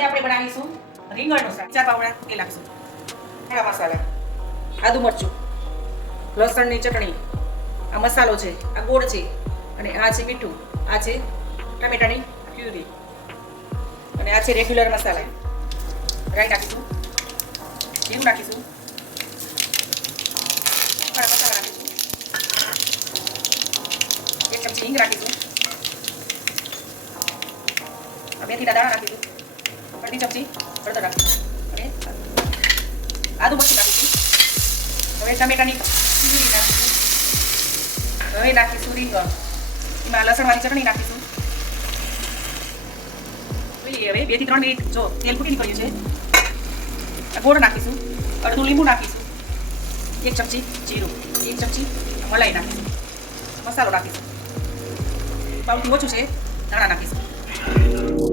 આજે આપણે બનાવીશું રીંગણનું શાક. 4 પાવડા તેલ નાખીશું, થોડા મસાલા, આદુ મરચું, લસણની ચટણી, આ મસાલો છે, આ ગોળ છે, અને આ છે મીઠું, આ છે ટમેટાની પ્યુરી, અને આ છે રેગ્યુલર મસાલા. રાઈ નાખીશું, જીરું નાખીશું, થોડા મસાલા નાખીશું, 1 ચમચી હિંગ નાખીશું, મેથીના દાણા નાખીશું, અડધી ચમચી હળદર નાખીશું, અને આદુ મરચું નાખીશું. હવે ટમેટાની પ્યુરી નાખીશું. હવે નાખીશું રીંગણ, એમાં લસણવાળી ચટણી નાખીશું. જોઈએ હવે 2 થી 3 મિનિટ. જો તેલ ફૂટી નીકળ્યું છે, ગોળ નાખીશું, અડધું લીંબુ નાખીશું, 1 ચમચી જીરું, 1 ચમચી મલાઈ નાખીશું, મસાલો નાખીશું, પાઉથી ઓછું છે ધાણા નાખીશું.